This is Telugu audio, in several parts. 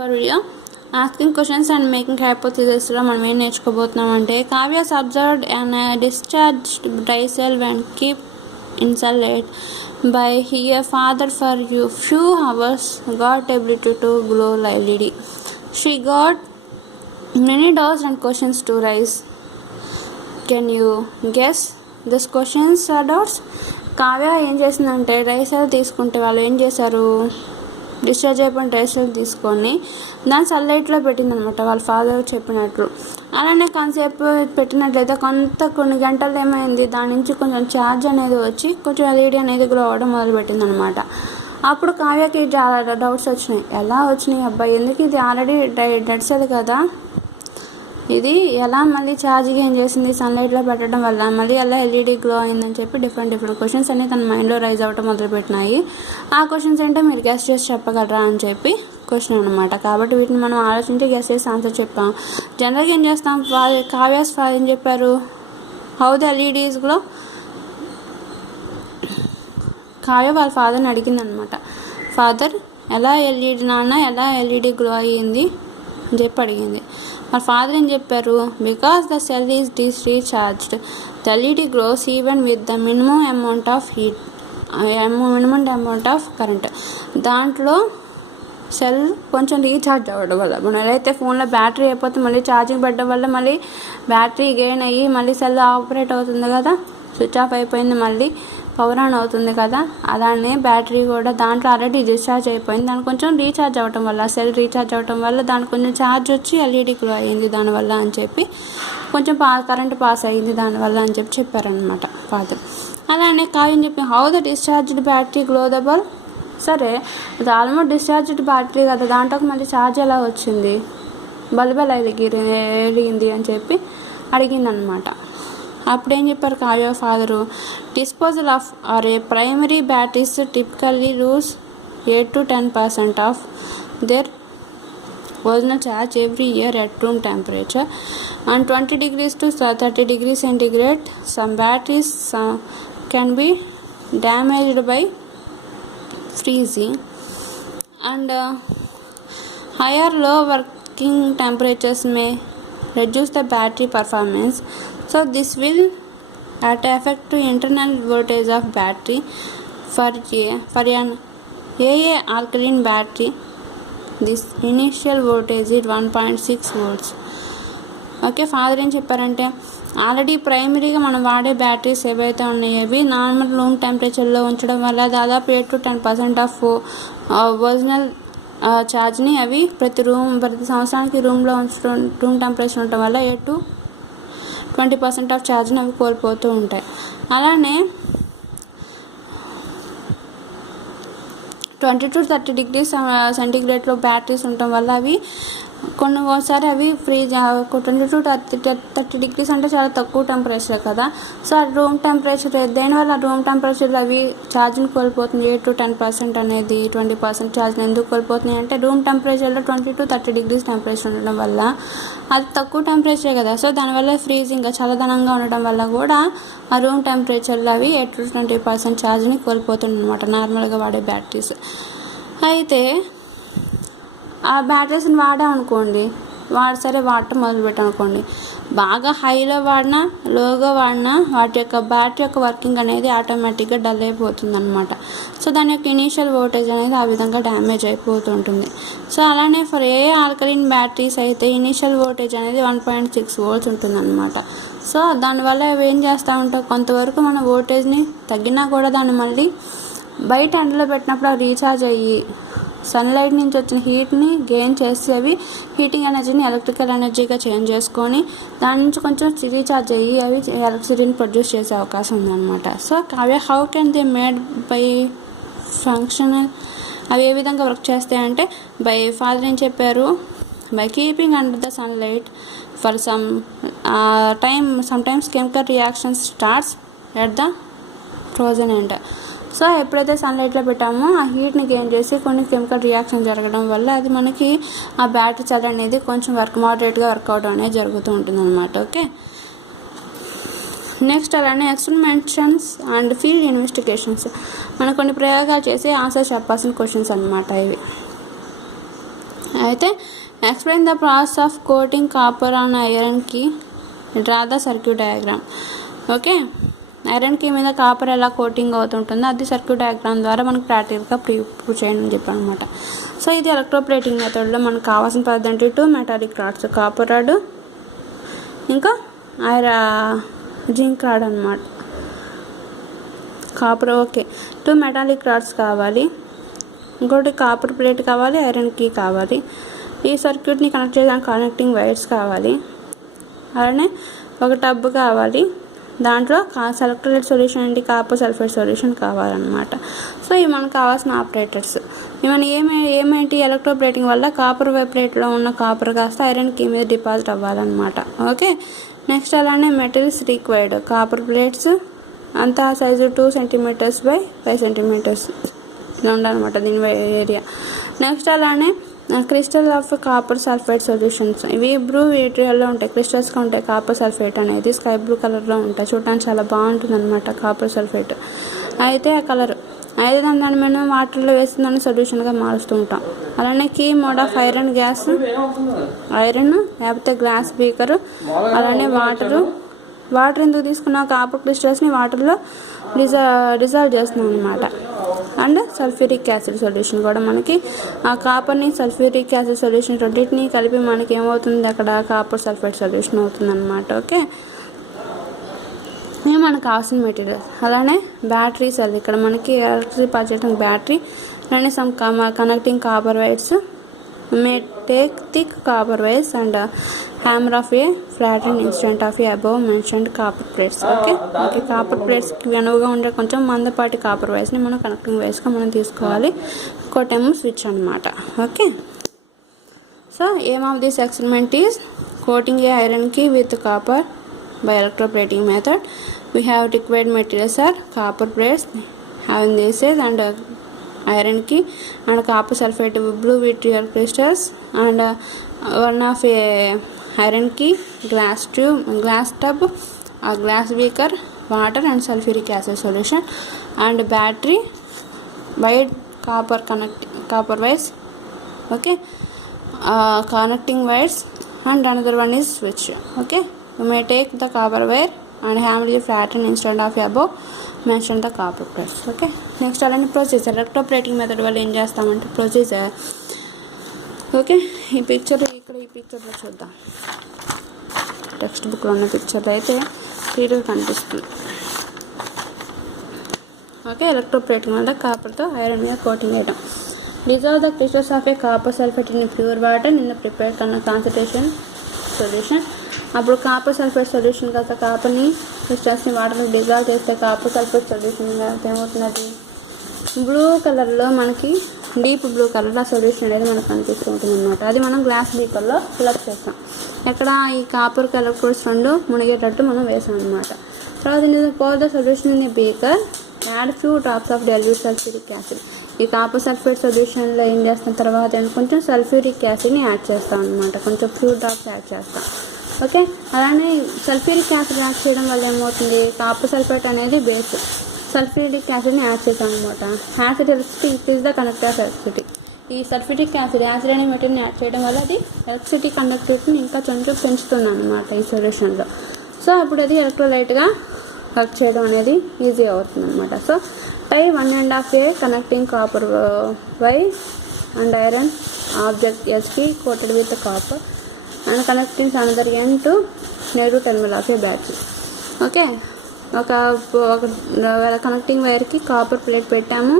For video asking questions and making హైపోథిసిస్లో మనం ఏం నేర్చుకోబోతున్నాం అంటే Kavya's observed and discharged dry cell when keep in sunlight by her father for a few hours got ability to glow LED. She got many doubts and questions to raise. Can you guess these questions or doubts? Kavya ఏం చేసిందంటే డ్రై సెల్ తీసుకుంటే వాళ్ళు ఏం చేశారు, డిశ్చార్జ్ అయిపోయిన డ్రై సెల్ తీసుకొని దాన్ని సన్లైట్లో పెట్టిందనమాట వాళ్ళ ఫాదర్ చెప్పినట్లు. అలానే కాసేపు పెట్టినట్లయితే కొన్ని గంటలు ఏమైంది, దాని నుంచి కొంచెం ఛార్జ్ అనేది వచ్చి కొంచెం ఎల్ఈడి అనేది గ్లో అవ్వడం మొదలుపెట్టింది అనమాట. అప్పుడు కావ్యకి చాలా డౌట్స్ వచ్చినాయి. ఎలా వచ్చినాయి అబ్బాయి, ఎందుకు ఇది ఆల్రెడీ డెడ్ సెల్ కదా, ఇది ఎలా మళ్ళీ ఛార్జింగ్ ఏం చేసింది సన్లైట్లో పెట్టడం వల్ల, మళ్ళీ ఎలా ఎల్ఈడి గ్లో అయిందని చెప్పి డిఫరెంట్ క్వశ్చన్స్ అన్ని తన మైండ్లో రైజ్ అవ్వడం మొదలుపెట్టినాయి. ఆ క్వశ్చన్స్ ఏంటో మీరు గెస్ చేసి చెప్పగలరా అని చెప్పి క్వశ్చన్ అనమాట. కాబట్టి వీటిని మనం ఆలోచించి గెస్ చేసి ఆన్సర్ చెప్పాం. జనరల్గా ఏం చేస్తాం, కావ్యాస్ ఏం చెప్పారు, how the LED is glow. Kavya వాళ్ళ ఫాదర్ని అడిగింది అనమాట, ఫాదర్ ఎలా ఎల్ఈడి నాన్న ఎలా ఎల్ఈడి గ్లో అయ్యింది అని చెప్పి అడిగింది. వాళ్ళ ఫాదర్ ఏం చెప్పారు, because the cell is recharged the LED glows even with the minimum amount of current. దాంట్లో సెల్ కొంచెం రీఛార్జ్ అవ్వడం వల్ల, మనం ఏదైతే ఫోన్లో బ్యాటరీ అయిపోతే మళ్ళీ ఛార్జింగ్ పెట్టడం వల్ల మళ్ళీ బ్యాటరీ గెయిన్ అయ్యి మళ్ళీ సెల్ ఆపరేట్ అవుతుంది కదా, స్విచ్ ఆఫ్ అయిపోయింది మళ్ళీ పవర్ ఆన్ అవుతుంది కదా, అలానే బ్యాటరీ కూడా దాంట్లో ఆల్రెడీ డిశ్చార్జ్ అయిపోయింది, దానికి కొంచెం రీఛార్జ్ అవ్వటం వల్ల సెల్ రీఛార్జ్ అవ్వటం వల్ల దానికి కొంచెం ఛార్జ్ వచ్చి ఎల్ఈడి గ్లో అయ్యింది దానివల్ల అని చెప్పి, కొంచెం కరెంట్ పాస్ అయ్యింది దానివల్ల అని చెప్పి చెప్పారనమాట ఫాదర్. అలానే కావ్యం చెప్పి how the discharged battery glow the bulb. సరే అది ఆల్మోస్ట్ డిశ్చార్జ్డ్ బ్యాటరీ కదా, దాంట్లోకి మళ్ళీ ఛార్జ్ ఎలా వచ్చింది, బల్బ్ ఎలా ఎలిగింది అని చెప్పి అడిగిందనమాట. అప్పుడేం చెప్పారు Kavya father, disposal of are a primary batteries typically lose 8 to 10% of their original charge every year at room temperature and 20 degrees to 30 degrees centigrade. Some batteries can be damaged by freezing and higher low working temperatures may reduce the battery performance. So this will affect to internal voltage of battery. For an AA alkaline battery, this initial voltage is 1.6 volts. Okay, father ఏం చెప్పారంటే ఆల్రెడీ ప్రైమరీగా మనం వాడే బ్యాటరీస్ ఏవైతే ఉన్నాయో అవి నార్మల్ రూమ్ టెంపరేచర్లో ఉంచడం వల్ల దాదాపు 8 to 10% ఆఫ్ ఒరిజినల్ ఛార్జ్ని అవి ప్రతి సంవత్సరానికి రూమ్లో రూమ్ టెంపరేచర్ ఉండటం వల్ల 8 to 20% ఆఫ్ ఛార్జ్ని అవి కోల్పోతూ ఉంటాయి. అలానే 20 to 30 degrees సెంటిగ్రేడ్లో బ్యాటరీస్ ఉండటం వల్ల అవి ఒకసారి అవి ఫ్రీజ్ 20 to 30 degrees అంటే చాలా తక్కువ టెంపరేచర్ కదా, సో ఆ రూమ్ టెంపరేచర్ దేనివల్ల రూమ్ టెంపరేచర్లో అవి ఛార్జ్ని కోల్పోతుంది. 8 to 10% అనేది 20% ఛార్జ్ని ఎందుకు కోల్పోతుంది అంటే రూమ్ టెంపరేచర్లో 20 to 30 degrees టెంపరేచర్ ఉండడం వల్ల అది తక్కువ టెంపరేచర్ కదా, సో దానివల్ల ఫ్రీజింగ్ చల్లదనంగా ఉండడం వల్ల కూడా ఆ రూమ్ టెంపరేచర్లో అవి 8 to 20% ఛార్జ్ని కోల్పోతుంది అనమాట నార్మల్గా వాడే బ్యాటరీస్. అయితే ఆ బ్యాటరీస్ని వాడామనుకోండి, వాడటం మొదలుపెట్టామనుకోండి, బాగా హైలో వాడినా లోగా వాడినా వాటి యొక్క బ్యాటరీ యొక్క వర్కింగ్ అనేది ఆటోమేటిక్గా డల్ అయిపోతుంది అనమాట. సో దాని యొక్క ఇనీషియల్ వోల్టేజ్ అనేది ఆ విధంగా డ్యామేజ్ అయిపోతుంటుంది. సో అలానే ఫర్ ఏ ఆల్కలీన్ బ్యాటరీస్ అయితే ఇనీషియల్ వోల్టేజ్ అనేది 1.6 volts ఉంటుందన్నమాట. సో దానివల్ల అవి ఏం చేస్తూ ఉంటాం, కొంతవరకు మన వోల్టేజ్ని తగ్గినా కూడా దాన్ని మళ్ళీ బయట ఎండలో పెట్టినప్పుడు అవి రీఛార్జ్ అయ్యి సన్లైట్ నుంచి వచ్చిన హీట్ని గెయిన్ చేసి అవి హీటింగ్ ఎనర్జీని ఎలక్ట్రికల్ ఎనర్జీగా చేంజ్ చేసుకొని దాని నుంచి కొంచెం రీఛార్జ్ అయ్యి అవి ఎలక్ట్రిసిటీని ప్రొడ్యూస్ చేసే అవకాశం ఉందన్నమాట. So Kavya how can they made by functional, అవి ఏ విధంగా వర్క్ చేస్తాయంటే బై ఫాదర్ ఏం చెప్పారు, by keeping under the sunlight for sometimes chemical reactions starts at the frozen end. So ఎప్పుడైతే సన్లైట్లో పెట్టామో ఆ హీట్ని గెయిన్ చేసి కొన్ని కెమికల్ రియాక్షన్ జరగడం వల్ల అది మనకి ఆ బ్యాటరీ ఛార్జ్ అనేది కొంచెం మోడరేట్గా వర్క్ అవడం అనేది జరుగుతూ ఉంటుంది అనమాట. ఓకే, నెక్స్ట్ అలానే ఎక్స్పెరిమెంట్స్ అండ్ ఫీల్డ్ ఇన్వెస్టిగేషన్స్, మనం కొన్ని ప్రయోగాలు చేసి ఆన్సర్ చెప్పాల్సిన క్వశ్చన్స్ అనమాట ఇవి. అయితే explain the process of coating copper on iron key, draw the circuit diagram. Okay, iron key మీద కాపర్ ఎలా కోటింగ్ అవుతుంటుందో అది సర్క్యూట్ డయాగ్రామ్ ద్వారా మనకు ప్రాక్టికల్గా ప్రూవ్ చేయడం అని చెప్పాను అనమాట. సో ఇది ఎలక్ట్రోప్లేటింగ్ మెథడ్లో మనకు కావాల్సిన పద్ధతి 2 మెటాలిక్ రాడ్స్, కాపర్ రాడ్ ఇంకా జింక్ రాడ్ అనమాట. కాపర్ ఓకే 2 మెటాలిక్ రాడ్స్ కావాలి, ఇంకోటి కాపర్ ప్లేట్ కావాలి, ఐరన్ కీ కావాలి. ఈ సర్క్యూట్ని కనెక్ట్ చేయడానికి కనెక్టింగ్ వైర్స్ కావాలి, అలానే ఒక టబ్ కావాలి, దాంట్లో ఎలక్ట్రోలైట్ సొల్యూషన్ అండి కాపర్ సల్ఫేట్ సొల్యూషన్ కావాలన్నమాట. సో ఇవి మనకు కావాల్సిన ఆపరేటర్స్. ఇవన్నీ ఏమేంటి ఎలక్ట్రోప్లేటింగ్ వల్ల కాపర్ ప్లేట్లో ఉన్న కాపర్ కాస్త ఐరన్ కీ మీద డిపాజిట్ అవ్వాలన్నమాట. ఓకే, నెక్స్ట్ అలానే మెటీరియల్స్ రిక్వైర్డ్ కాపర్ ప్లేట్స్ అంతా సైజు 2 cm by 5 cm ఇలా ఉండాలన్నమాట దీని ఏరియా. నెక్స్ట్ అలానే crystal of copper sulphate solutions, ఇవి బ్లూ మెటీరియల్లో ఉంటాయి, క్రిస్టల్స్గా ఉంటాయి. కాపర్ సల్ఫేట్ అనేది స్కై బ్లూ కలర్లో ఉంటాయి, చూడటానికి చాలా బాగుంటుంది అనమాట కాపర్ సల్ఫేట్. అయితే ఆ కలర్ అయితే దాన్ని మనం వాటర్లో వేస్తుందని సొల్యూషన్గా మారుస్తూ ఉంటాం. అలానే key made of iron gas, iron లేకపోతే గ్లాస్ బీకరు, అలానే వాటర్ ఎందుకు తీసుకున్నాం, కాపర్ క్రిస్టల్స్ని వాటర్లో డిజాల్వ్ చేస్తున్నాం అనమాట. అండ్ సల్ఫ్యూరిక్ యాసిడ్ సొల్యూషన్ కూడా మనకి ఆ కాపర్ని సల్ఫ్యూరిక్ యాసిడ్ సొల్యూషన్ రెండింటిని కలిపి మనకి ఏమవుతుంది అక్కడ కాపర్ సల్ఫేట్ సొల్యూషన్ అవుతుంది అనమాట. ఓకే, ఇవి మనకు కావాల్సిన మెటీరియల్. అలానే బ్యాటరీ సెల్, ఇక్కడ మనకి ఎలక్ట్రిసిటీ పాస్ చేయడానికి బ్యాటరీ, అలానే some connecting copper wires, may take thick copper wires and hammer of a flattened instead of a above mentioned copper plates. Okay, copper ప్లేట్స్కి అనువుగా ఉండే కొంచెం మందపాటి కాపర్ వైర్స్ని మనం కనెక్టింగ్ వైర్స్గా మనం తీసుకోవాలి. ఇంకోటేమో స్విచ్ అనమాట. Okay, so aim of this experiment is coating a iron key with copper by electroplating method. We have required materials are copper plates having this and iron key and copper sulfate blue vitriol crystals and one of a iron key, glass tub, a glass beaker, water and sulfuric acid solution and battery, wide copper wires. Okay, connecting wires and another one is switch. Okay, you may take the copper wire and hammer the flatten instead of above mention the copper plates. Okay, next అలానే ప్రొసీజర్ ఎలక్ట్రోప్లేటింగ్ మెథడ్ వల్ల ఏం చేస్తామంటే ప్రొసీజర్. ఓకే, ఈ పిక్చర్లో చూద్దాం. టెక్స్ట్ బుక్లో ఉన్న పిక్చర్లో అయితే క్లియర్గా కనిపిస్తుంది. ఓకే, ఎలక్ట్రోప్లేటింగ్ వల్ల కాపర్తో ఐరన్ మీద కోటింగ్ చేయడం. Dissolve the crystals of A copper sulphate in pure water in the prepared concentration solution. అప్పుడు కాపర్ సల్ఫేట్ సొల్యూషన్ కాస్త కాపర్ని క్రిస్టల్స్ని వాటర్లో డిజాల్వ్ చేస్తే కాపర్ సల్ఫేట్ సొల్యూషన్ ఏమవుతున్నది బ్లూ కలర్లో మనకి డీప్ బ్లూ కలర్లో ఆ సొల్యూషన్ అనేది మనకు కనిపిస్తూ ఉంటుంది అనమాట. అది మనం గ్లాస్ బీకర్లో ఫిల్అప్ చేస్తాం. ఎక్కడ ఈ కాపర్ ఎలక్ట్రోడ్స్ రెండు మునిగేటట్టు మనం వేసాం అనమాట. తర్వాత pour the solution in a beaker, add few drops of dilute sulfuric acid. ఈ కాపర్ సల్ఫేట్ సొల్యూషన్లో ఏం చేస్తాం తర్వాత కొంచెం సల్ఫ్యూరిక్ యాసిడ్ని యాడ్ చేస్తాం అనమాట, కొంచెం ఫ్యూ డ్రాప్స్ యాడ్ చేస్తాం. ఓకే, అలానే సల్ఫ్యూరిక్ యాసిడ్ యాడ్ చేయడం వల్ల ఏమవుతుంది కాపర్ సల్ఫేట్ అనేది బేస్, సల్ఫ్యూరిక్ యాసిడ్ని యాడ్ చేస్తాం అనమాట. Acid electricity increase the conductivity of electricity. ఈ సల్ఫ్యూరిక్ యాసిడ్ అనే మెటీరియల్ని యాడ్ చేయడం వల్ల అది ఎలక్ట్రిసిటీ కండక్టివిటీని ఇంకా కొంచెం పెంచుతుంది అనమాట ఈ సొల్యూషన్లో. సో అప్పుడు అది ఎలక్ట్రోలైట్గా వర్క్ చేయడం అనేది ఈజీ అవుతుంది అనమాట. So tie 1.5 a connecting copper wire and iron object SP coated with the copper and connecting another end to negative terminal of a battery. Okay, ఒక కనెక్టింగ్ వైర్కి కాపర్ ప్లేట్ పెట్టాము,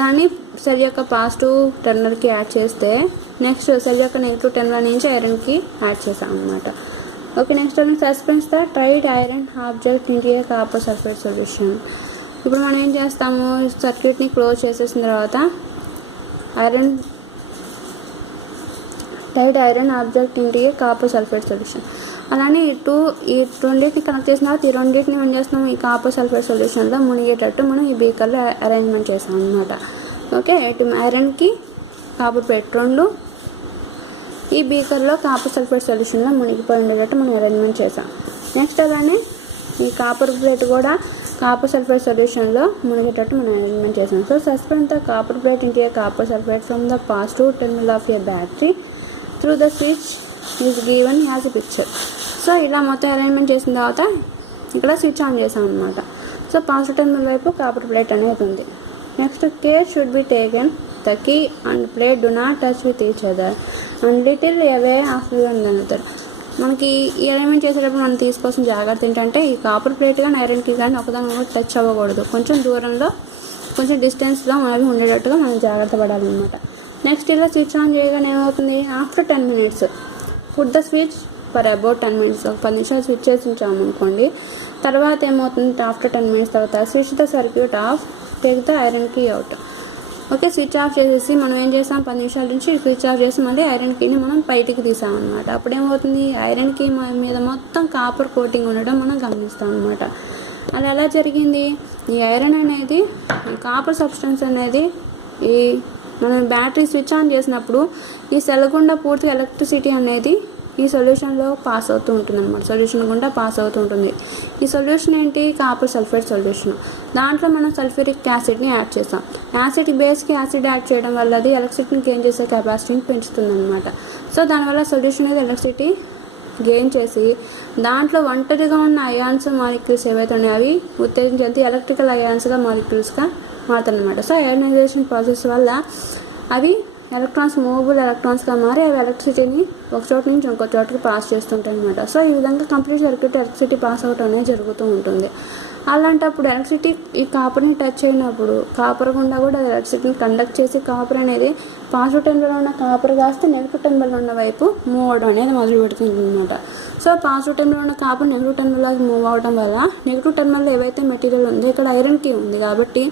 దాన్ని సెల్ యొక్క పాజిటివ్ టెర్మినల్కి యాడ్ చేస్తే నెక్స్ట్ సెల్ యొక్క నెగిటివ్ టెర్మినల్ నుంచి ఐరన్కి యాడ్ చేసాం అనమాట. Okay, next suspense the tried iron object into A copper sulphate solution. ఇప్పుడు మనం ఏం చేస్తాము సర్క్యూట్ని క్లోజ్ చేసేసిన తర్వాత ఐరన్ ఆబ్జెక్ట్ ఇంటూ ఏ కాపర్ సల్ఫేట్ సొల్యూషన్. అలానే ఈ రెండింటిని కనెక్ట్ చేసిన తర్వాత ఈ రెండింటిని ఏం చేస్తున్నాం ఈ కాపర్ సల్ఫేట్ సొల్యూషన్లో మునిగేటట్టు మనం ఈ బీకర్లో అరేంజ్మెంట్ చేసాం అనమాట. ఓకే, ఐరన్కి కాపర్ ప్లేట్ రెండు ఈ బీకర్లో కాపర్ సల్ఫేట్ సొల్యూషన్లో మునిగిపోయి ఉండేటట్టు మనం అరేంజ్మెంట్ చేసాం. నెక్స్ట్ అలానే ఈ కాపర్ ప్లేట్ కూడా కాపర్ సల్ఫేట్ సొల్యూషన్లో మునిగేటట్టు మనం అరేంజ్మెంట్ చేసాం. So suspend the copper plate into A copper sulphate from the positive terminal of A battery through the switch is given as a picture. So ఇలా మొత్తం అరేంజ్మెంట్ చేసిన తర్వాత ఇక్కడ స్విచ్ ఆన్ చేసాం అనమాట. సో పాజిటివ్ టెర్మినల్ వైపు కాపర్ ప్లేట్ అనేది ఉంది. Next care should be taken the key and plate do not touch with each other and little away after method. మనకి ఈ అరేంజ్మెంట్ చేసేటప్పుడు మనం తీసుకోవాల్సిన జాగ్రత్త ఏంటంటే ఈ కాపర్ ప్లేట్ కానీ ఐరన్ కీ కానీ ఒకదాని కూడా టచ్ అవ్వకూడదు. కొంచెం దూరంలో కొంచెం డిస్టెన్స్లో మనకి ఉండేటట్టుగా మనం జాగ్రత్త పడాలన్నమాట. నెక్స్ట్ ఇలా స్విచ్ ఆన్ చేయగానే ఏమవుతుంది, after 10 minutes put the switch for about 10 minutes. ఒక 10 నిమిషాలు స్విచ్ చేసి ఉంచాము అనుకోండి. తర్వాత ఏమవుతుంది, ఆఫ్టర్ 10 minutes తర్వాత switch the circuit off, take the iron key out. Okay, switch off చేసేసి మనం ఏం చేస్తాం, 10 నిమిషాల నుంచి స్విచ్ ఆఫ్ చేసి మళ్ళీ ఐరన్ కీని మనం బయటికి తీసామన్నమాట. అప్పుడు ఏమవుతుంది, ఐరన్ కీ మీద మొత్తం కాపర్ కోటింగ్ ఉండడం మనం గమనిస్తాం అనమాట. అది ఎలా జరిగింది, ఈ ఐరన్ అనేది ఈ కాపర్ సబ్స్టెన్స్ అనేది ఈ మనం బ్యాటరీ స్విచ్ ఆన్ చేసినప్పుడు ఈ సెల్ గుండా పూర్తిగా ఎలక్ట్రిసిటీ అనేది ఈ సొల్యూషన్లో పాస్ అవుతూ ఉంటుంది అనమాట. సొల్యూషన్ గుండా పాస్ అవుతూ ఉంటుంది. ఈ సొల్యూషన్ ఏంటి, కాపర్ సల్ఫేట్ సొల్యూషన్. దాంట్లో మనం సల్ఫ్యూరిక్ యాసిడ్ని యాడ్ చేస్తాం. యాసిడ్ బేస్కి యాసిడ్ యాడ్ చేయడం వల్ల అది ఎలక్ట్రిసిటీని గెయిన్ చేసే కెపాసిటీని పెంచుతుంది అనమాట. సో దానివల్ల సొల్యూషన్ అనేది ఎలక్ట్రిసిటీ గెయిన్ చేసి దాంట్లో ఒంటరిగా ఉన్న అయాన్స్ మాలిక్యూల్స్ ఏవైతే ఉన్నాయో అవి ఉత్తేజించి ఎలక్ట్రికల్ అయాన్స్గా మాలిక్యూల్స్గా మారుతాయి అనమాట. సో అయనైజేషన్ ప్రాసెస్ వల్ల అవి ఎలక్ట్రాన్స్ మూవబుల్ ఎలక్ట్రాన్స్గా మారి అవి ఎలక్ట్రిసిటీని ఒక చోటు నుంచి ఇంకో చోటుకి పాస్ చేస్తుంటాయి అనమాట. సో ఈ విధంగా complete circuit electricity pass out అనేది జరుగుతూ ఉంటుంది. అలాంటప్పుడు ఎలక్ట్రిసిటీ ఈ కాపర్ని టచ్ అయినప్పుడు కాపర్ గుండా కూడా ఎలక్ట్రిసిటీని కండక్ట్ చేసి కాపర్ అనేది పాజిటివ్ టెర్మినల్లో ఉన్న కాపర్ కాస్త నెగిటివ్ టెర్మినల్లో ఉన్న వైపు మూవ్ అవడం అనేది మొదలు పెడుతుంది అనమాట. సో పాజిటివ్ టెర్మినల్లో ఉన్న కాపర్ నెగిటివ్ టెర్మినల్లోకి మూవ్ అవడం వల్ల నెగిటివ్ టెర్మినల్లో ఏవైతే మెటీరియల్ ఉందో ఇక్కడ ఐరన్ కీ ఉంది కాబట్టి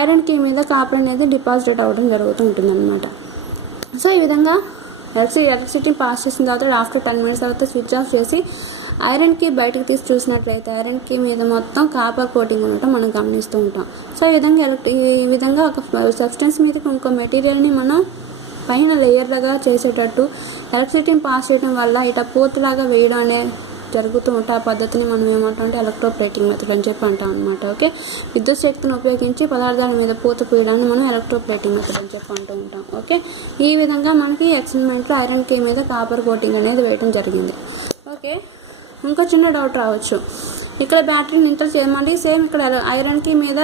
ఐరన్ కీ మీద కాపర్ అనేది డిపాజిట్ అవ్వడం జరుగుతూ ఉంటుంది అనమాట. సో ఈ విధంగా ఎలక్ట్రిసిటీ పాస్ చేసిన తర్వాత ఆఫ్టర్ 10 minutes తర్వాత స్విచ్ ఆఫ్ చేసి ఐరన్ కీ బయటకు తీసి చూసినట్లయితే ఐరన్ కీ మీద మొత్తం కాపర్ కోటింగ్ ఉండటం మనం గమనిస్తూ ఉంటాం. సో ఈ విధంగా ఒక సబ్స్టెన్స్ మీదకి ఇంకో మెటీరియల్ని మనం పైన లేయర్లుగా చేసేటట్టు ఎలక్ట్రిసిటీని పాస్ చేయడం వల్ల ఇట పూతలాగా వేయడం అనే జరుగుతూ ఉంటే ఆ పద్ధతిని మనం ఏమంటామంటే ఎలక్ట్రోప్లేటింగ్ మెథడ్ అని చెప్పి అంటాం అనమాట. ఓకే, విద్యుత్ శక్తిని ఉపయోగించి పదార్థాల మీద పూత పూయడాన్ని మనం ఎలక్ట్రోప్లేటింగ్ మెథడ్ అని చెప్పి అంటూ ఉంటాం. ఓకే, ఈ విధంగా మనకి ఎక్స్పెరిమెంట్లో ఐరన్ కీ మీద కాపర్ కోటింగ్ అనేది వేయడం జరిగింది. ఓకే, ఇంకో చిన్న డౌట్ రావచ్చు, ఇక్కడ బ్యాటరీని ఇంటర్ చేయమండి సేమ్ ఇక్కడ ఐరన్ కీ మీద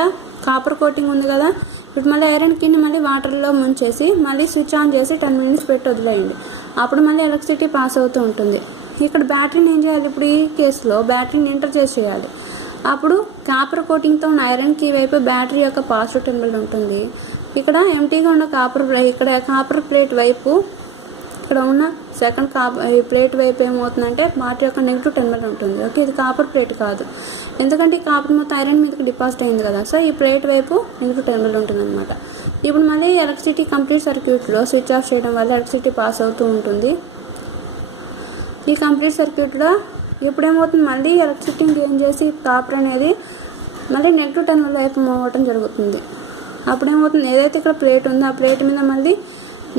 కాపర్ కోటింగ్ ఉంది కదా, ఇప్పుడు మళ్ళీ ఐరన్ కీని మళ్ళీ వాటర్లో ముంచేసి మళ్ళీ స్విచ్ ఆన్ చేసి 10 minutes పెట్టి వదిలేయండి. అప్పుడు మళ్ళీ ఎలక్ట్రిసిటీ పాస్ అవుతూ ఉంటుంది. ఇక్కడ బ్యాటరీని ఏం చేయాలి, ఇప్పుడు ఈ కేసులో బ్యాటరీని ఇంటర్ చేయాలి. అప్పుడు కాపర్ కోటింగ్తో ఉన్న ఐరన్ కీ వైపు బ్యాటరీ యొక్క పాజిటివ్ టెర్మినల్ ఉంటుంది. ఇక్కడ ఎంటీగా ఉన్న ఇక్కడ కాపర్ ప్లేట్ వైపు ఇక్కడ ఉన్న సెకండ్ ప్లేట్ వైపు ఏమవుతుందంటే బ్యాటరీ యొక్క నెగిటివ్ టెర్మినల్ ఉంటుంది. ఓకే, ఇది కాపర్ ప్లేట్ కాదు, ఎందుకంటే ఈ కాపర్ మొత్తం ఐరన్ మీదకి డిపాజిట్ అయింది కదా. సో ఈ ప్లేట్ వైపు నెగిటివ్ టెర్మినల్ ఉంటుంది అనమాట. ఇప్పుడు మళ్ళీ ఎలక్ట్రిసిటీ కంప్లీట్ సర్క్యూట్లో స్విచ్ ఆఫ్ చేయడం వల్ల ఎలక్ట్రిసిటీ పాస్ అవుతూ ఉంటుంది. ఈ కంప్లీట్ సర్క్యూట్లో ఎప్పుడేమవుతుంది, మళ్ళీ ఎలక్ట్రిసిటీని గెయిన్ చేసి కాపర్ అనేది మళ్ళీ నెగిటివ్ టెర్మినల్ వైపు మూవ్ అవ్వడం జరుగుతుంది. అప్పుడేమవుతుంది, ఏదైతే ఇక్కడ ప్లేట్ ఉందో ఆ ప్లేట్ మీద మళ్ళీ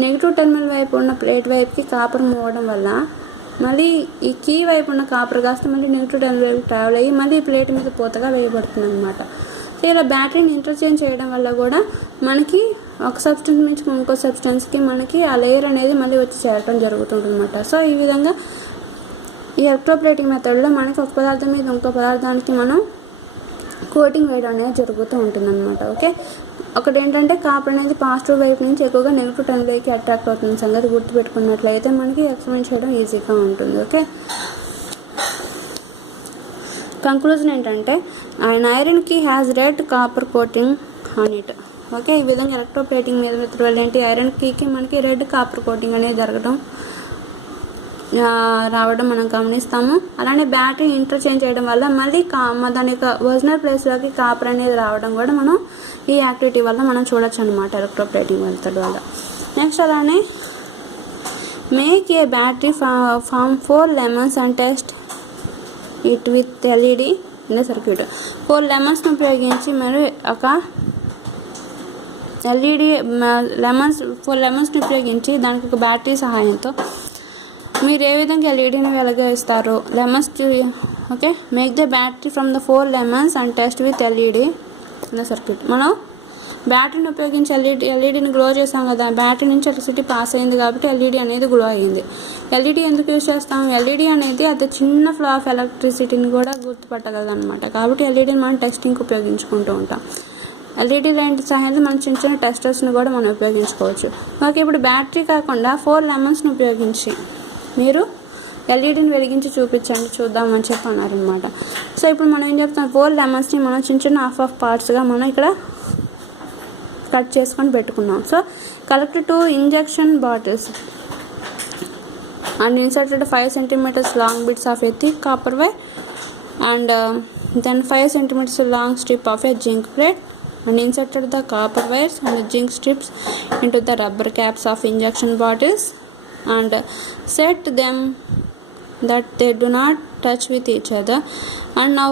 నెగిటివ్ టెర్మినల్ వైపు ఉన్న ప్లేట్ వైపుకి కాపర్ మూవ్ అవ్వడం వల్ల మళ్ళీ ఈ కీ వైపు ఉన్న కాపర్ కాస్త మళ్ళీ నెగిటివ్ టెర్మినల్ వైపు ట్రావెల్ అయ్యి మళ్ళీ ప్లేట్ మీద పూతగా వేయబడుతుంది అనమాట. సో ఇలా బ్యాటరీని ఇంటర్చేంజ్ చేయడం వల్ల కూడా మనకి ఒక సబ్స్టెన్స్ నుంచి ఇంకో సబ్స్టెన్స్కి మనకి ఆ లేయర్ అనేది మళ్ళీ వచ్చి చేరడం జరుగుతుంటుంది అనమాట. సో ఈ విధంగా ఈ ఎలక్ట్రోప్లేటింగ్ మెథడ్లో మనకి ఒక పదార్థం మీద ఇంకో పదార్థానికి మనం కోటింగ్ వేయడం అనేది జరుగుతూ ఉంటుందన్నమాట. ఓకే, ఒకటి ఏంటంటే కాపర్ అనేది పాజిటివ్ వైపు నుంచి ఎక్కువగా నెగిటివ్ టెర్మినల్కి అట్రాక్ట్ అవుతుంది సంగతి గుర్తుపెట్టుకున్నట్లయితే మనకి ఎక్స్పెరిమెంట్ చేయడం ఈజీగా ఉంటుంది. ఓకే, కంక్లూజన్ ఏంటంటే iron key has red copper coating on it. Okay, ఈ విధంగా ఎలక్ట్రోప్లేటింగ్ మెథడ్ వల్ల ఏంటి, ఐరన్ కీకి మనకి రెడ్ కాపర్ కోటింగ్ అనేది రావడం మనం గమనిస్తాము. అలానే బ్యాటరీ ఇంటర్చేంజ్ చేయడం వల్ల మళ్ళీ దాని యొక్క ఒరిజినల్ ప్లేస్లోకి కాపర్ అనేది రావడం కూడా మనం ఈ యాక్టివిటీ వల్ల మనం చూడొచ్చు అనమాట, ఎలక్ట్రోప్లేటింగ్ మెథడ్ వల్ల. నెక్స్ట్ అలానే make a battery from 4 lemons and test it with LED in the circuit. 4 lemonsని ఉపయోగించి మరి ఒక ఎల్ఈడి 4 lemonsని ఉపయోగించి దానికి ఒక బ్యాటరీ సహాయంతో మీరు ఏ విధంగా ఎల్ఈడిని వెలిగిస్తారు, okay, make the battery from the 4 lemons and test with LED in circuit. మనం బ్యాటరీని ఉపయోగించి ఎల్ఈడిని గ్లో చేసాం కదా, బ్యాటరీ నుంచి ఎలక్ట్రిసిటీ పాస్ అయింది కాబట్టి ఎల్ఈడి అనేది గ్లో అయ్యింది. ఎల్ఈడి ఎందుకు యూజ్ చేస్తాం? ఎల్ఈడి అనేది అది చిన్న ఫ్లో ఆఫ్ ఎలక్ట్రిసిటీని కూడా గుర్తుపట్టగలదు అనమాట. కాబట్టి ఎల్ఈడిని మనం టెస్టింగ్కి ఉపయోగించుకుంటూ ఉంటాం. ఎల్ఈడి లైట్ సహాయంతో మనం చిన్న చిన్న టెస్టర్స్ని కూడా మనం ఉపయోగించుకోవచ్చు. ఓకే, ఇప్పుడు బ్యాటరీ కాకుండా 4 lemonsని ఉపయోగించి మీరు ఎల్ఈడిని వెలిగించి చూపించండి చూద్దామని చెప్పి అన్నారనమాట. సో ఇప్పుడు మనం ఏం చెప్తాం, 4 lemonsని మనం చిన్న చిన్న హాఫ్ పార్ట్స్గా మనం ఇక్కడ కట్ చేసుకొని పెట్టుకున్నాం. So collect 2 injection bottles and inserted 5 centimeters long bits of a thick copper wire and then 5 centimeters long strip of a zinc plate and inserted the copper wires and the zinc strips into the rubber caps of injection bottles and set them that they do not touch with each other. And now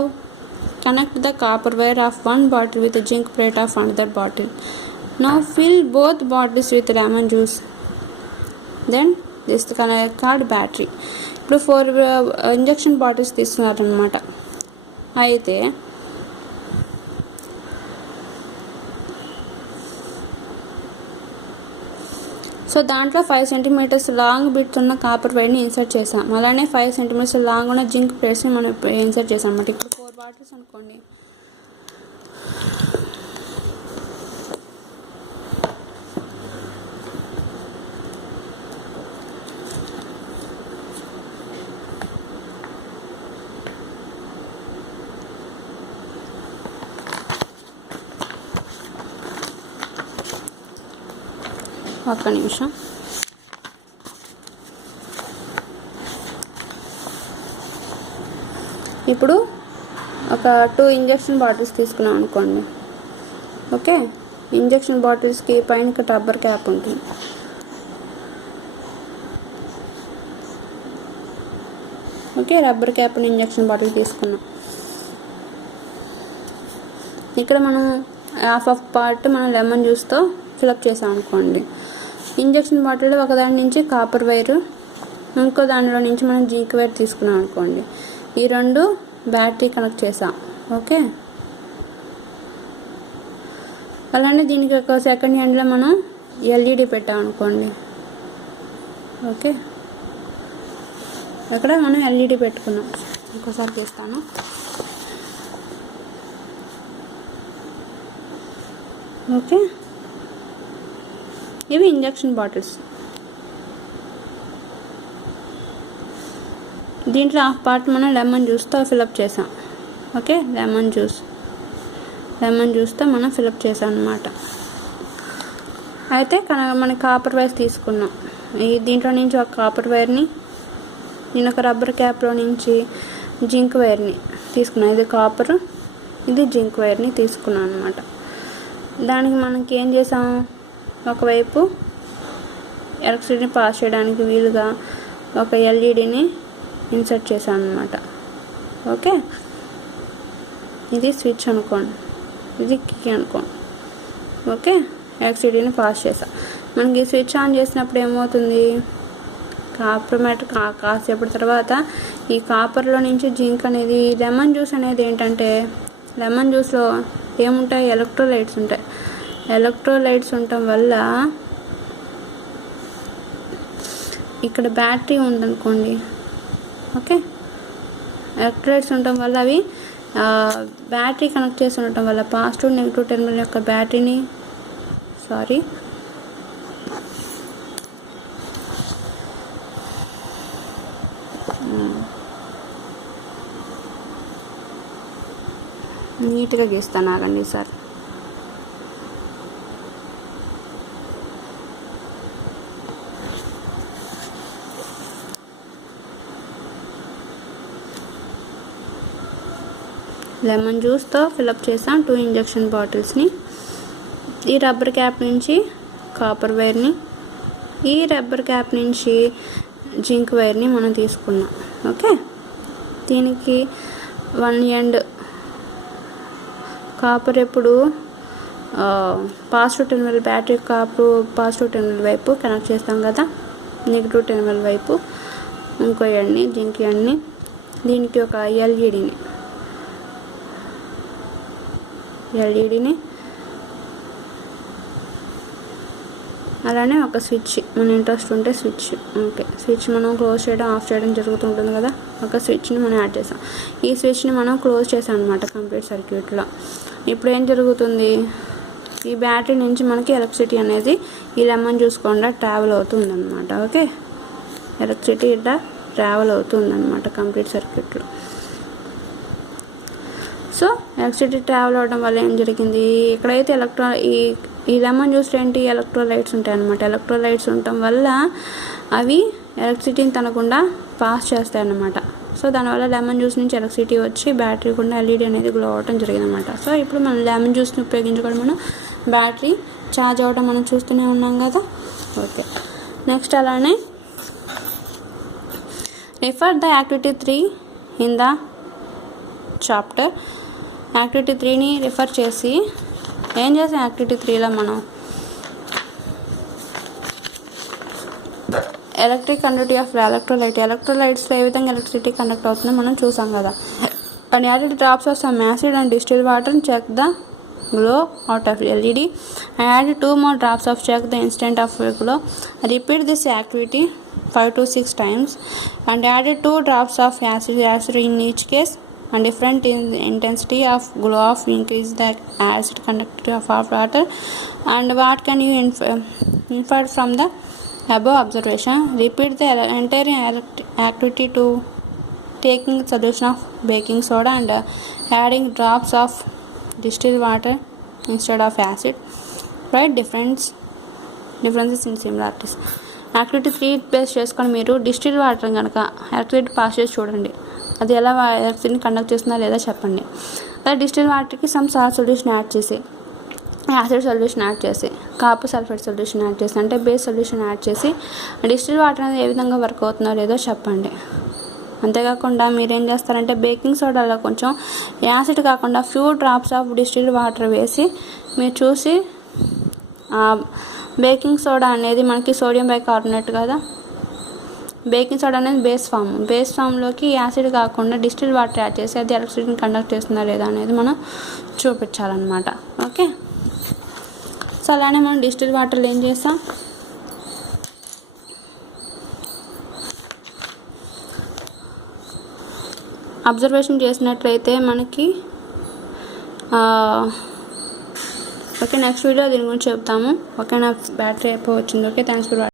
connect the copper wire of one bottle with the zinc plate of another bottle. Now fill both bottles with lemon juice. Then this called battery. ఇప్పుడు 4 ఇంజెక్షన్ బాటిల్స్ తీసుకున్నారనమాట. అయితే సో దాంట్లో 5 centimeters లాంగ్ బిట్స్ ఉన్న కాపర్ వైర్ని ఇన్సర్ట్ చేసాం. అలానే 5 centimeters లాంగ్ ఉన్న జింక్ ప్లేట్స్ని మనం ఇన్సర్ట్ చేసాం అన్నమాట. ఇప్పుడు 4 బాటిల్స్ అనుకోండి. ఒక్క నిమిషం. ఇప్పుడు ఒక 2 ఇంజెక్షన్ బాటిల్స్ తీసుకున్నాం అనుకోండి. ఓకే, ఇంజెక్షన్ బాటిల్స్కి పైన రబ్బర్ క్యాప్ ఉంటుంది. Okay, rubber cap injection bottle తీసుకున్నాం. ఇక్కడ మనం హాఫ్ పార్ట్ మనం లెమన్ జ్యూస్తో ఫిలప్ చేసాం అనుకోండి. ఇంజెక్షన్ బాటిల్లో ఒకదాని నుంచి కాపర్ వైరు, ఇంకో దానిలో నుంచి మనం జింక్ వైర్ తీసుకున్నాం అనుకోండి. ఈ 2 బ్యాటరీ కనెక్ట్ చేసాం. ఓకే, అలానే దీనికి ఒక సెకండ్ హ్యాండ్లో మనం ఎల్ఈడి పెట్టాం అనుకోండి. ఓకే, అక్కడ మనం ఎల్ఈడి పెట్టుకున్నాం. ఇంకోసారి తీస్తాను. ఓకే, ఇవి ఇంజెక్షన్ బాటిల్స్. దీంట్లో హాఫ్ పార్ట్ మనం లెమన్ జ్యూస్తో ఫిలప్ చేసాం. ఓకే, లెమన్ జ్యూస్తో మనం ఫిలప్ చేసాం అన్నమాట. అయితే మన కాపర్ వైర్ తీసుకున్నాం. దీంట్లో నుంచి ఒక కాపర్ వైర్ని, నేను ఒక రబ్బర్ క్యాప్లో నుంచి జింక్ వైర్ని తీసుకున్నాను. ఇది కాపర్, ఇది జింక్ వైర్ని తీసుకున్నాను అన్నమాట. దానికి మనకి ఏం చేసాం, ఒకవైపు ఎలక్ట్రిసిటీని పాస్ చేయడానికి వీలుగా ఒక ఎల్ఈడిని ఇన్సర్ట్ చేశాను అన్నమాట. ఓకే, ఇది స్విచ్ అనుకోండి, ఇది కీ అనుకోండి. ఓకే, ఎలక్ట్రిసిటీని పాస్ చేసాం. మనకి స్విచ్ ఆన్ చేసినప్పుడు ఏమవుతుంది, కాపర్ మ్యాటర్ కాసేపటి తర్వాత ఈ కాపర్లో నుంచి జింక్ అనేది, లెమన్ జ్యూస్ అనేది ఏంటంటే, లెమన్ జ్యూస్లో ఏముంటాయి, ఎలక్ట్రోలైట్స్ ఉంటాయి. ఎలక్ట్రోలైట్స్ ఉండటం వల్ల ఇక్కడ బ్యాటరీ ఉందనుకోండి. ఓకే, ఎలక్ట్రోలైట్స్ ఉండటం వల్ల అవి బ్యాటరీ కనెక్ట్ చేసి ఉండటం వల్ల పాజిటివ్ నెగిటివ్ టెర్మినల్ యొక్క బ్యాటరీని నీట్గా గీస్తాను, ఆగండి సార్. లెమన్ జ్యూస్తో ఫిలప్ చేసాం 2 ఇంజెక్షన్ బాటిల్స్ని. ఈ రబ్బర్ క్యాప్ నుంచి కాపర్ వైర్ని, ఈ రబ్బర్ క్యాప్ నుంచి జింక్ వైర్ని మనం తీసుకున్నాం. ఓకే, దీనికి 1 ఎండ్ కాపర్ ఎప్పుడు positive terminal, battery copper positive terminal వైపు కనెక్ట్ చేస్తాం కదా, నెగిటివ్ టెర్మినల్ వైపు ఇంకో ఎండ్ని జింక్ ఎండ్ని దీనికి ఒక ఎల్ఈడిని అలానే ఒక స్విచ్, మన ఇంట్రెస్ట్ ఉంటే స్విచ్. ఓకే, స్విచ్ మనం క్లోజ్ చేయడం ఆఫ్ చేయడం జరుగుతుంటుంది కదా, ఒక స్విచ్ని మనం యాడ్ చేసాం. ఈ స్విచ్ని మనం క్లోజ్ చేసాం అనమాట కంప్లీట్ సర్క్యూట్లో. ఇప్పుడు ఏం జరుగుతుంది, ఈ బ్యాటరీ నుంచి మనకి ఎలక్ట్రిసిటీ అనేది ఈ లెమన్ జ్యూస్ గుండా ట్రావెల్ అవుతుంది అనమాట. ఓకే, ఎలక్ట్రిసిటీ ఇట్లా ట్రావెల్ అవుతుంది అనమాట కంప్లీట్ సర్క్యూట్లో. సో ఎలక్ట్రిసిటీ ట్రావెల్ అవ్వడం వల్ల ఏం జరిగింది, ఇక్కడైతే ఈ లెమన్ జ్యూస్లో ఏంటి ఎలక్ట్రోలైట్స్ ఉంటాయి అన్నమాట. ఎలక్ట్రోలైట్స్ ఉండటం వల్ల అవి ఎలక్ట్రిసిటీని తనకుండా పాస్ చేస్తాయి అన్నమాట. సో దానివల్ల లెమన్ జ్యూస్ నుంచి ఎలక్ట్రిసిటీ వచ్చి బ్యాటరీ కూడా ఎల్ఈడి అనేది గ్లో అవ్వడం జరిగిందన్నమాట. సో ఇప్పుడు మనం లెమన్ జ్యూస్ని ఉపయోగించుకొని మనం బ్యాటరీ ఛార్జ్ అవ్వడం మనం చూస్తూనే ఉన్నాం కదా. ఓకే, నెక్స్ట్ అలానే refer the activity 3 in the chapter. Activity 3ని రిఫర్ చేసి ఏం చేసాం, యాక్టివిటీ 3లో మనం ఎలక్ట్రిక్ కండక్టివిటీ ఆఫ్ ఎలక్ట్రోలైట్స్లో ఏ విధంగా ఎలక్ట్రిసిటీ కండక్ట్ అవుతుందో మనం చూసాం కదా. And added drops of some acid and distil water check the glow out of LED. I added 2 more drops of check the instant of glow. Repeat this activity 5 to 6 times and added 2 drops of acid in each case, and different in the intensity of glow off increase the acid conductivity of water. And what can you infer from the above observation? Repeat the entire activity to taking solution of baking soda and adding drops of distilled water instead of acid. Write differences in similarities. Activity 3 base చేసుకొని మీరు డిస్టిల్ వాటర్ కనుక ఎలక్ట్రిసిటీ పాస్ చేసి చూడండి, అది ఎలా ఎలక్ట్రిసిటీని కండక్ట్ చేస్తుందా లేదా చెప్పండి. అదే డిస్టిల్ వాటర్కి సమ్ సాల్ట్ సొల్యూషన్ యాడ్ చేసి, యాసిడ్ సొల్యూషన్ యాడ్ చేసి, కాపర్ సల్ఫేట్ సొల్యూషన్ యాడ్ చేసి, అంటే బేస్ సొల్యూషన్ యాడ్ చేసి డిస్టిల్ వాటర్ అనేది ఏ విధంగా వర్క్ అవుతుందో లేదో చెప్పండి. అంతేకాకుండా మీరేం చేస్తారంటే బేకింగ్ సోడాలో కొంచెం యాసిడ్ కాకుండా few drops of distilled water వేసి మీరు చూసి, బేకింగ్ సోడా అనేది మనకి సోడియం బైకార్బోనేట్ కదా, బేకింగ్ సోడా అనేది బేస్ ఫామ్లోకి యాసిడ్ కాకుండా డిస్టిల్డ్ వాటర్ యాడ్ చేసి అది ఎలక్ట్రిసిటీని కండక్ట్ చేస్తుందా లేదా అనేది మనం చూపించాలన్నమాట. ఓకే, సో అలానే మనం డిస్టిల్డ్ వాటర్లో ఏం చేస్తాం, అబ్జర్వేషన్ చేసినట్లయితే మనకి ఓకే నెక్స్ట్ వీడియో దీని గురించి చెప్తాము. ఓకే, నా బ్యాటరీ అయిపోయి వచ్చింది. Okay, thanks for watching.